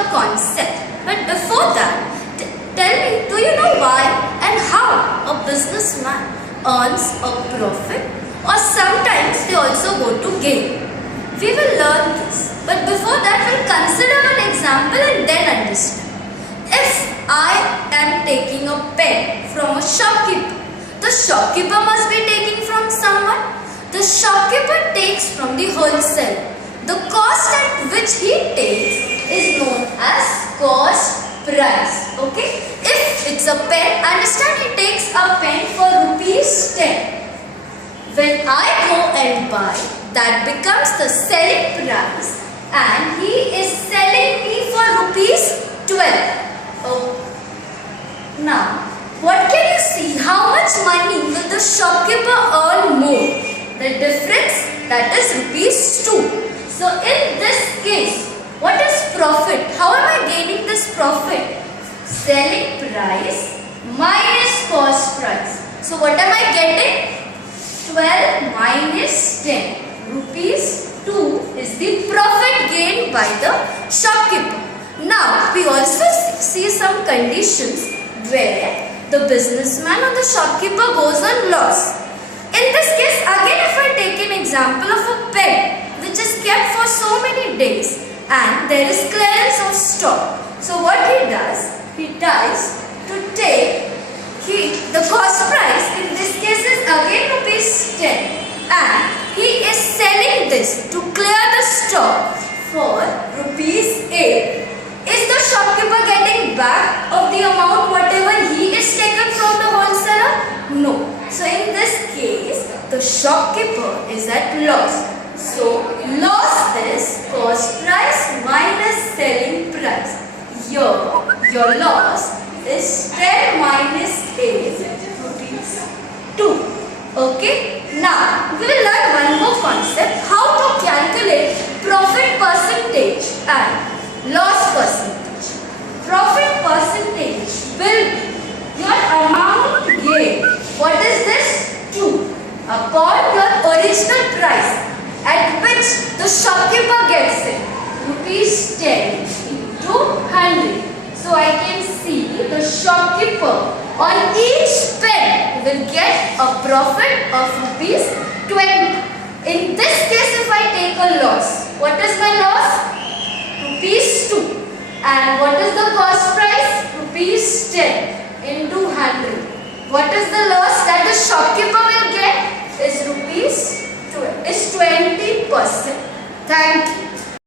the concept. But before that, tell me, do you know why and how a businessman earns a profit? Or sometimes they also go to gain. We will learn this. But before that, we'll consider an example and then understand. If I am taking a pen from a shopkeeper, the shopkeeper must be taking from someone. The shopkeeper takes from the wholesaler. The cost at which he takes is known as cost price. Okay? If it's a pen, understand he takes a pen for ₹10. When I go and buy, that becomes the selling price and he is selling me for ₹12. Oh. Now, what can you see? How much money will the shopkeeper earn more? The difference, that is ₹2. So in this case, what is profit? How am I gaining this profit? Selling price minus cost price. So what am I getting? 12 minus 10. ₹2 is the profit gained by the shopkeeper. Now we also see some conditions where the businessman or the shopkeeper goes on loss. In this case, again if I take an example of a pen which is kept for so many days and there is clearance of stock. So what he tries to take the cost price in this case is again ₹10 and he is selling this to clear the stock for ₹8. Is the shopkeeper getting back of the amount whatever he is taken from the wholesaler? No. So in this case, the shopkeeper is at loss. So loss is cost price minus selling price. Here, your loss is 10 minus 8 ₹2. Okay. Now we will learn one more concept: how to calculate profit percentage and loss percentage. Profit percentage will be your amount gained. What is this? 2 upon your original price at which the shopkeeper gets it. ₹10 into 100. So I can see the shopkeeper on each pen will get a profit of ₹20. In this case, if I take a loss, what is my loss? ₹2. And what is the cost price? ₹10 into 100. What is the loss that the shopkeeper will get? Is 20%. Thank you.